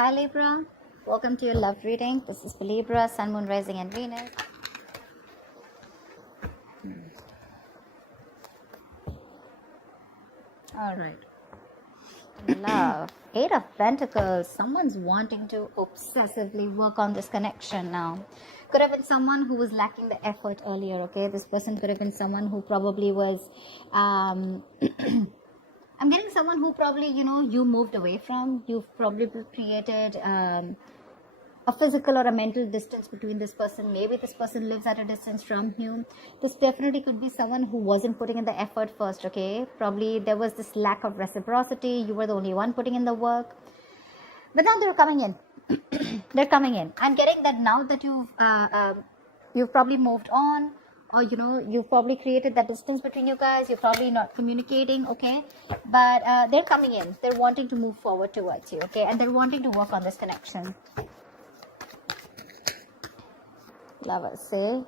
Hi Libra, welcome to your love reading. This is for Libra, Sun, Moon, Rising and Venus. Alright. Love. Eight of Pentacles. Someone's wanting to obsessively work on this connection now. Could have been someone who was lacking the effort earlier, okay? This person could have been someone who probably was... I'm getting someone who probably, you moved away from. You've probably created a physical or a mental distance between this person. Maybe this person lives at a distance from you. This definitely could be someone who wasn't putting in the effort first, okay? Probably there was this lack of reciprocity. You were the only one putting in the work. But now they're coming in. They're coming in. I'm getting that now that you've probably moved on, or you've probably created that distance between you guys. You're probably not communicating, okay? But they're coming in. They're wanting to move forward towards you, okay? And they're wanting to work on this connection. Lovers, say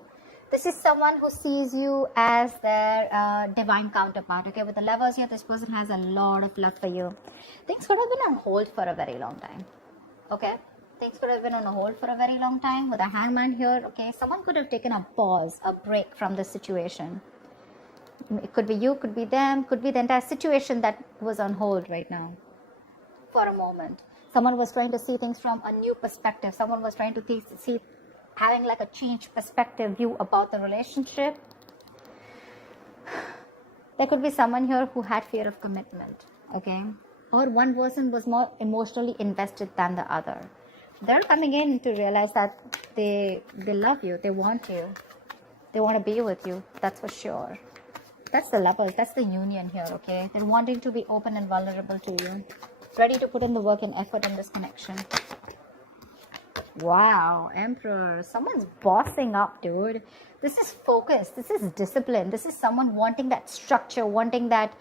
this is someone who sees you as their divine counterpart, okay? With the Lovers here, this person has a lot of love for you. Things could have been on hold for a very long time, okay? Things could have been on hold for a very long time. With a Hangman here, okay? Someone could have taken a pause, a break from the situation. It could be you, could be them, could be the entire situation that was on hold right now for a moment. Someone was trying to see things from a new perspective. Someone was trying to see having like a changed perspective view about the relationship. There could be someone here who had fear of commitment, okay? Or one person was more emotionally invested than the other. They're coming in to realize that they love you, they want you, they want to be with you, that's for sure. That's the Lovers, that's the union here, okay? They're wanting to be open and vulnerable to you, ready to put in the work and effort in this connection. Wow, Emperor. Someone's bossing up, dude. This is focus. This is discipline. This is someone wanting that structure, wanting that,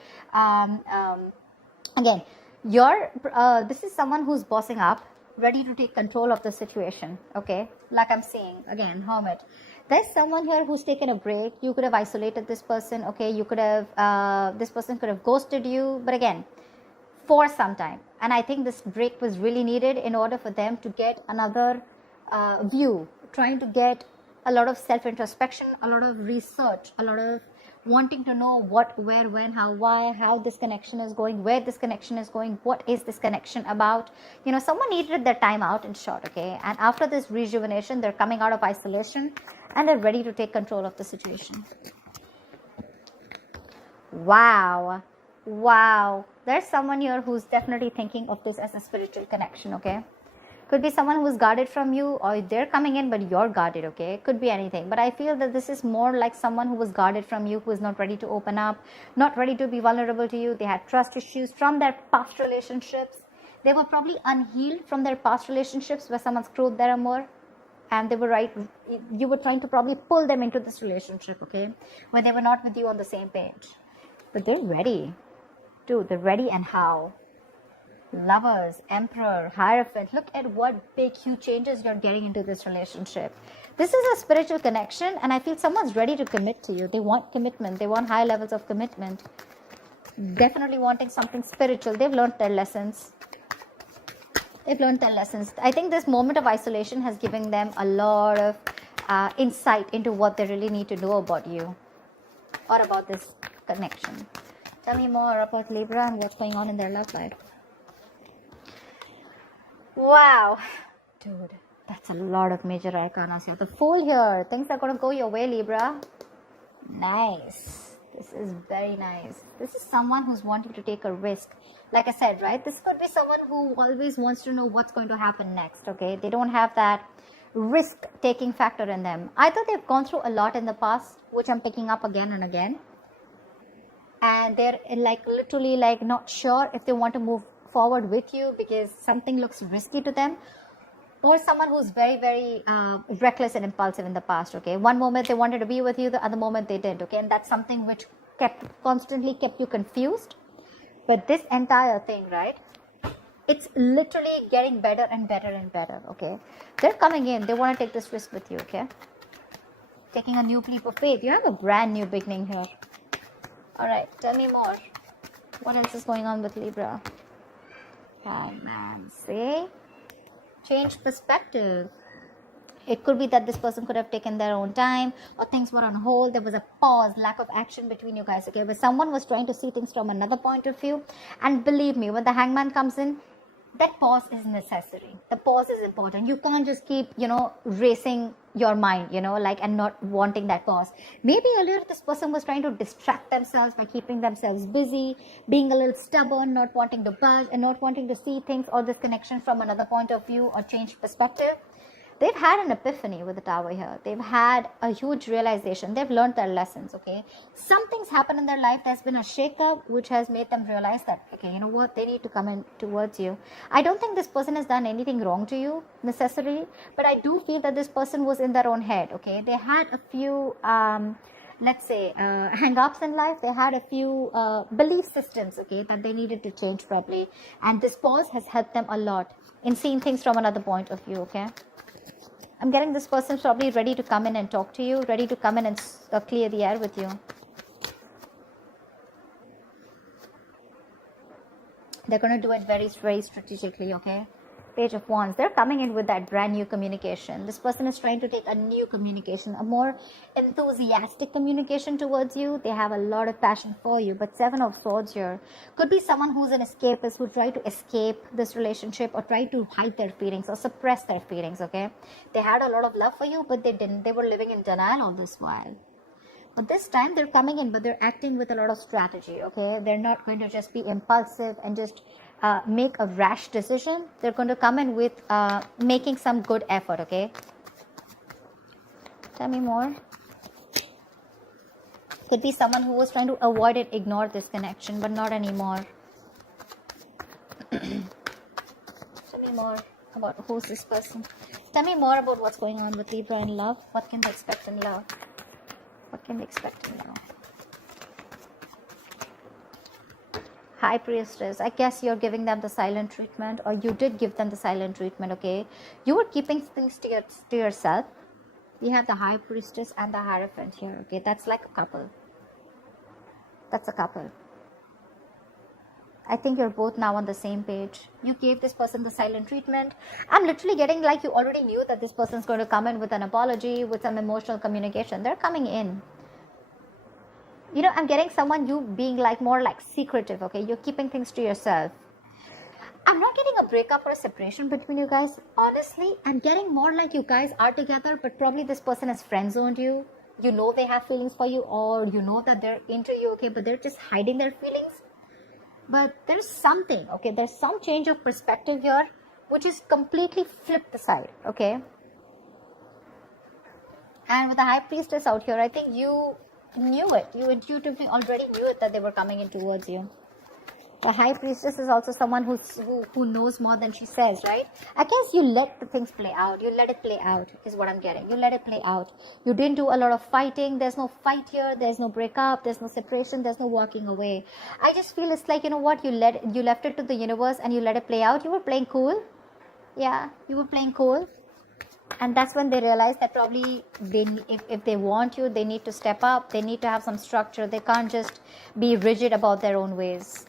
again, this is someone who's bossing up, ready to take control of the situation, okay? Like I'm saying, again, Hermit. There's someone here who's taken a break. You could have isolated this person, okay? You could have, this person could have ghosted you, but again, for some time. And I think this break was really needed in order for them to get another view, trying to get a lot of self-introspection, a lot of research, a lot of wanting to know what, where, when, how, why, how this connection is going, where this connection is going, what is this connection about. Someone needed their time out, in short, okay? And after this rejuvenation, they're coming out of isolation and they're ready to take control of the situation. Wow. Wow. There's someone here who's definitely thinking of this as a spiritual connection, okay? Could be someone who's guarded from you, or they're coming in but you're guarded, okay? Could be anything. But I feel that this is more like someone who was guarded from you, who is not ready to open up, not ready to be vulnerable to you. They had trust issues from their past relationships. They were probably unhealed from their past relationships where someone screwed their amour. And they were you were trying to probably pull them into this relationship, okay? Where they were not with you on the same page. But they're ready. Dude, they're ready, and how? Lovers, Emperor, Hierophant. Look at what big, huge changes you're getting into this relationship. This is a spiritual connection, and I feel someone's ready to commit to you. They want commitment. They want high levels of commitment. Definitely wanting something spiritual. They've learned their lessons. They've learned their lessons. I think this moment of isolation has given them a lot of insight into what they really need to know about you or about this connection. Tell me more about Libra and what's going on in their love life. Wow. Dude, that's a lot of major arcana here. The Fool here. Things are going to go your way, Libra. Nice. This is very nice. This is someone who's wanting to take a risk. Like I said, right? This could be someone who always wants to know what's going to happen next, okay? They don't have that risk-taking factor in them. Either they've gone through a lot in the past, which I'm picking up again and again. And they're literally not sure if they want to move forward with you because something looks risky to them, or someone who's very, very reckless and impulsive in the past, okay? One moment they wanted to be with you, the other moment they didn't, okay? And that's something which constantly kept you confused. But this entire thing, right, it's literally getting better and better and better, okay? They're coming in, they want to take this risk with you, okay? Taking a new leap of faith. You have a brand new beginning here. Alright, tell me more. What else is going on with Libra? Hangman, see? change perspective. It could be that this person could have taken their own time, or things were on hold. There was a pause, lack of action between you guys, okay? But someone was trying to see things from another point of view. And believe me, when the hangman comes in, that pause is necessary. The pause is important. You can't just keep, racing your mind, and not wanting that pause. Maybe earlier this person was trying to distract themselves by keeping themselves busy, being a little stubborn, not wanting to budge, and not wanting to see things or this connection from another point of view or change perspective. They've had an epiphany with the Tower here. They've had a huge realization. They've learned their lessons, okay? Something's happened in their life. There's been a shake-up which has made them realize that, okay, you know what? They need to come in towards you. I don't think this person has done anything wrong to you, necessarily. But I do feel that this person was in their own head, okay? They had a few, hang-ups in life. They had a few belief systems, okay, that they needed to change probably. And this pause has helped them a lot in seeing things from another point of view, okay? I'm getting this person's probably ready to come in and talk to you, ready to come in and clear the air with you. They're going to do it very, very strategically, okay? Page of Wands. They're coming in with that brand new communication. This person is trying to take a new communication, a more enthusiastic communication towards you. They have a lot of passion for you. But Seven of Swords here could be someone who's an escapist, who tried to escape this relationship or try to hide their feelings or suppress their feelings, okay? They had a lot of love for you, but they didn't. They were living in denial all this while. But this time they're coming in, but they're acting with a lot of strategy, okay? They're not going to just be impulsive and just make a rash decision. They're going to come in with making some good effort, okay? Tell me more. Could be someone who was trying to avoid it, ignore this connection, but not anymore. Tell me more about who's this person. Tell me more about what's going on with Libra in love. What can they expect in love? What can they expect in love? High Priestess. I guess you're giving them the silent treatment, or you did give them the silent treatment, okay? You were keeping things to yourself. We have the High Priestess and the Hierophant here, okay? That's like a couple. That's a couple. I think you're both now on the same page. You gave this person the silent treatment. I'm literally getting like you already knew that this person's going to come in with an apology, with some emotional communication. They're coming in. I'm getting someone, you being like more like secretive, okay? You're keeping things to yourself. I'm not getting a breakup or a separation between you guys. Honestly, I'm getting more like you guys are together, but probably this person has friend-zoned you. You know they have feelings for you, or you know that they're into you, okay? But they're just hiding their feelings. But there's something, okay? There's some change of perspective here, which is completely flipped the side, okay? And with the High Priestess out here, I think you knew it. You intuitively already knew it that they were coming in towards you. The High Priestess is also someone who knows more than she says, right? I guess you let the things play out. You let it play out is what I'm getting. You let it play out. You didn't do a lot of fighting. There's no fight here. There's no breakup. There's no separation. There's no walking away. I just feel it's like, you know what? You left it to the universe and you let it play out. You were playing cool. Yeah, you were playing cool. And that's when they realize that probably if they want you, they need to step up. They need to have some structure. They can't just be rigid about their own ways.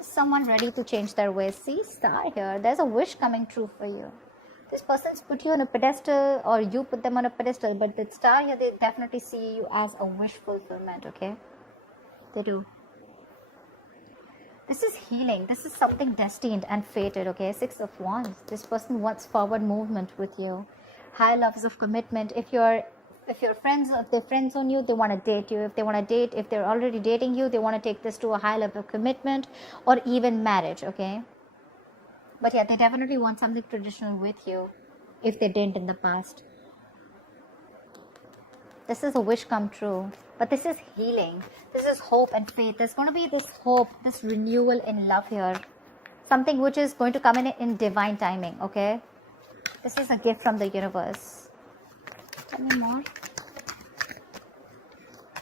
Someone ready to change their ways. See, Star here. There's a wish coming true for you. This person's put you on a pedestal, or you put them on a pedestal. But the Star here, they definitely see you as a wish fulfillment, okay? They do. This is healing. This is something destined and fated, okay? Six of Wands. This person wants forward movement with you. High levels of commitment. If they're friends on you, they want to date you. If they want to date, if they're already dating you, they want to take this to a high level of commitment or even marriage, okay? But yeah, they definitely want something traditional with you if they didn't in the past. This is a wish come true. But this is healing. This is hope and faith. There's going to be this hope, this renewal in love here. Something which is going to come in divine timing, okay? This is a gift from the universe. Tell me more.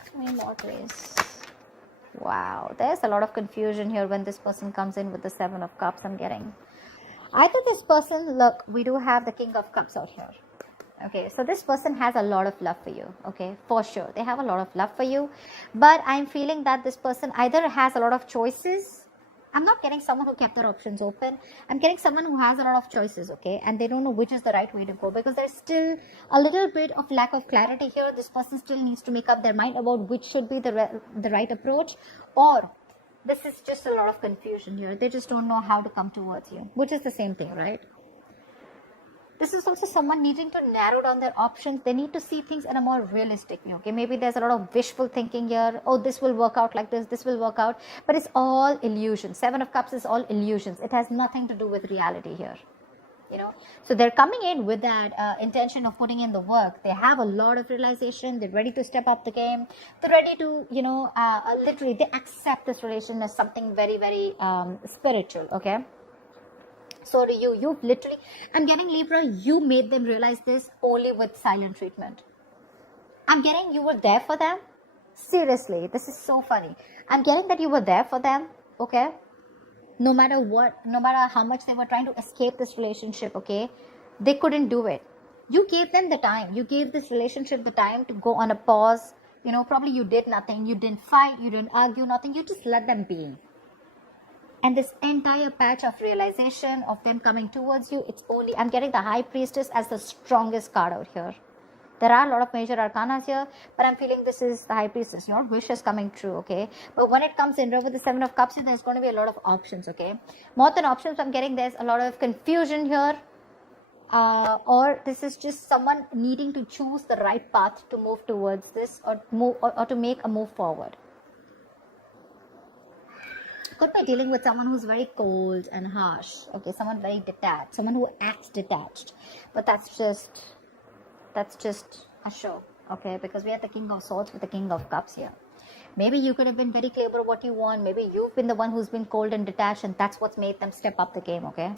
Tell me more, please. Wow. There's a lot of confusion here when this person comes in with the Seven of Cups I'm getting. Either this person, look, we do have the King of Cups out here. Okay, so this person has a lot of love for you, okay, for sure. They have a lot of love for you, but I'm feeling that this person either has a lot of choices I'm not getting someone who kept their options open. I'm getting someone who has a lot of choices, okay? And they don't know which is the right way to go, because there's still a little bit of lack of clarity here. This person still needs to make up their mind about which should be the right approach, or this is just a lot of confusion here. They just don't know how to come towards you, which is the same thing, right? This is also someone needing to narrow down their options. They need to see things in a more realistic way, okay? Maybe there's a lot of wishful thinking here. Oh, this will work out like this will work out. But it's all illusion. Seven of Cups is all illusions. It has nothing to do with reality here, you know? So they're coming in with that intention of putting in the work. They have a lot of realization. They're ready to step up the game. They're ready to, you know, literally, they accept this relation as something very, very spiritual, okay? So do you. You've literally, I'm getting Libra, you made them realize this only with silent treatment. I'm getting you were there for them. Seriously, this is so funny. I'm getting that you were there for them, okay? No matter what, no matter how much they were trying to escape this relationship, okay? They couldn't do it. You gave them the time. You gave this relationship the time to go on a pause. You know, probably you did nothing. You didn't fight. You didn't argue, nothing. You just let them be. And this entire patch of realization of them coming towards you, it's only, I'm getting the High Priestess as the strongest card out here. There are a lot of major arcanas here, but I'm feeling this is the High Priestess. Your wish is coming true, okay? But when it comes in with the Seven of Cups, there's going to be a lot of options, okay? More than options, I'm getting there's a lot of confusion here. Or this is just someone needing to choose the right path to move towards this, or to make a move forward. Could be dealing with someone who's very cold and harsh, okay? Someone very detached, someone who acts detached. But that's just a show, okay? Because we have the King of Swords with the King of Cups here. Maybe you could have been very clear about what you want. Maybe you've been the one who's been cold and detached, and that's what's made them step up the game, okay?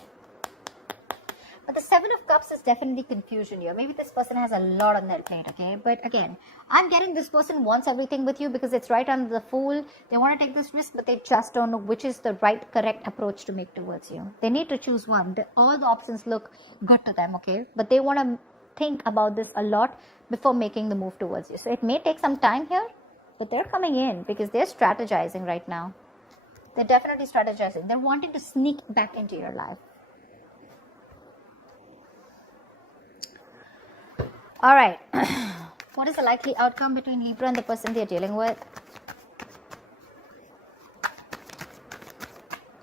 But the Seven of Cups is definitely confusion here. Maybe this person has a lot on their plate, okay? But again, I'm getting this person wants everything with you because it's right under the Fool. They want to take this risk, but they just don't know which is the right, correct approach to make towards you. They need to choose one. All the options look good to them, okay? But they want to think about this a lot before making the move towards you. So it may take some time here, but they're coming in because they're strategizing right now. They're definitely strategizing. They're wanting to sneak back into your life. All right. What is the likely outcome between Libra and the person they're dealing with?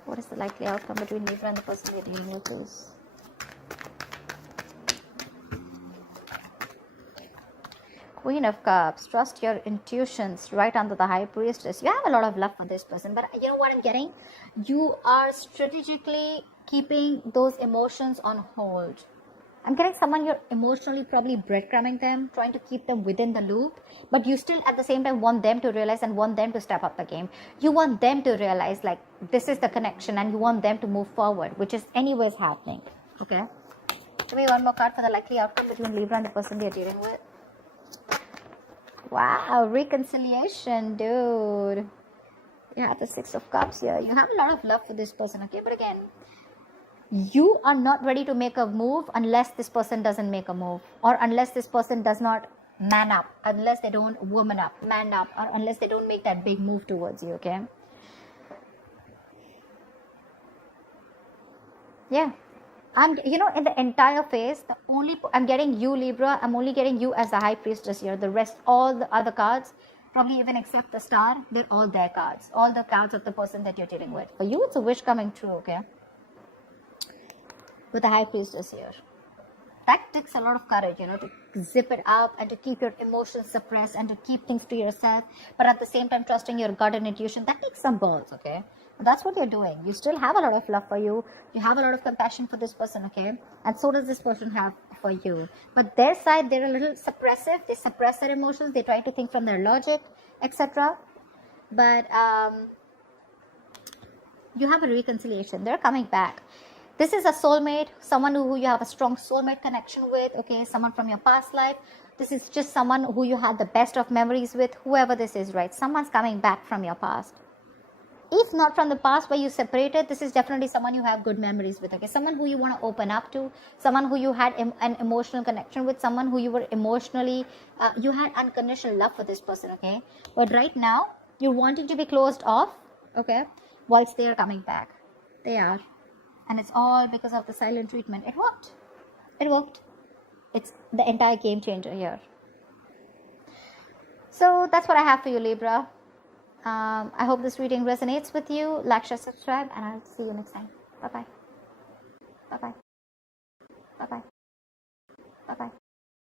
What is the likely outcome between Libra and the person they're dealing with, please? Queen of Cups. Trust your intuitions, right under the High Priestess. You have a lot of love for this person, but you know what I'm getting? You are strategically keeping those emotions on hold. I'm getting someone you're emotionally probably breadcrumbing them, trying to keep them within the loop, but you still at the same time want them to realize and want them to step up the game. You want them to realize like this is the connection, and you want them to move forward, which is anyways happening. Okay? Give me one more card for the likely outcome between Libra and the person they're dealing with. Wow, reconciliation, dude. You have the Six of Cups here. You have a lot of love for this person, okay? But again, you are not ready to make a move unless this person doesn't make a move, or unless this person does not man up, unless they don't woman up, man up, or unless they don't make that big move towards you, okay? Yeah. And you know, in the entire phase, I'm getting you, Libra, I'm only getting you as the High Priestess here. The rest, all the other cards, probably even except the Star, they're all their cards. All the cards of the person that you're dealing with. For you, it's a wish coming true, okay? With the High Priestess here. That takes a lot of courage, you know, to zip it up and to keep your emotions suppressed and to keep things to yourself, but at the same time trusting your gut and intuition. That takes some balls, okay? But that's what you're doing. You still have a lot of love for you. You have a lot of compassion for this person, okay? And so does this person have for you. But their side, they're a little suppressive. They suppress their emotions. They try to think from their logic, etc. But you have a reconciliation. They're coming back. This is a soulmate, someone who you have a strong soulmate connection with, okay, someone from your past life. This is just someone who you had the best of memories with, whoever this is, right? Someone's coming back from your past. If not from the past where you separated, this is definitely someone you have good memories with, okay? Someone who you want to open up to, someone who you had an emotional connection with, someone who you were emotionally, you had unconditional love for this person, okay? But right now, you're wanting to be closed off, okay? whilst they are coming back. They are. And it's all because of the silent treatment. It worked. It worked. It's the entire game changer here. So that's what I have for you, Libra. I hope this reading resonates with you. Like, share, subscribe, and I'll see you next time. Bye-bye. Bye-bye. Bye-bye. Bye-bye.